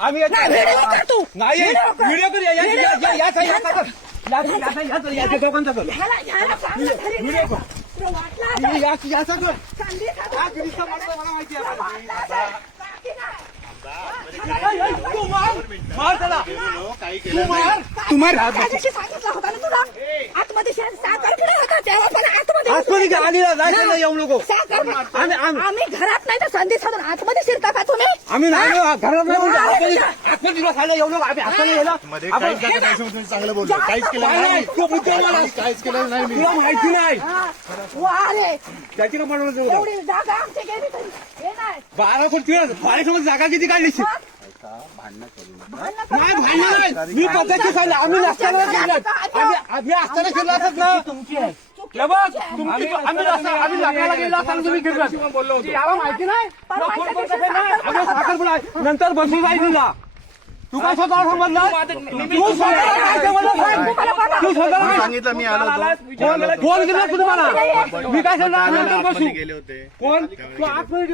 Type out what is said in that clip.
आम्ही नाही व्हिडिओ करूया दोघांचा कर याचा कर मला माहिती आहे येऊ नको आम्ही घरात नाही तर संधी साधून आतमध्ये शिरता का तुम्ही? आम्ही नाही घरात नाही आतमध्ये येऊ नको आम्ही हाताने गेला चांगलं बोलतो काहीच केलं नाही काहीच केलं नाही तुला माहिती नाही त्याची का बनवलं एवढी जागा आमची गेली तरी हे नाही 12 कोटी जागा किती काढली नाही भांडण मी पद्धती सांगितलं आम्ही नसताना आम्ही असताना फिरला असत ना आम्ही लग्नाला गेला असताना तुम्ही फिरला बोललो होतो याला माहिती नाही साखरपुडा नंतर बसून जाईल तुला तू काय स्वतः समजला तू स्वतः सांगितलं मी आलो फोन केला तुम्हाला मी काय सांगणार नंतर बसू गेले होते कोण तू 8 मिनिट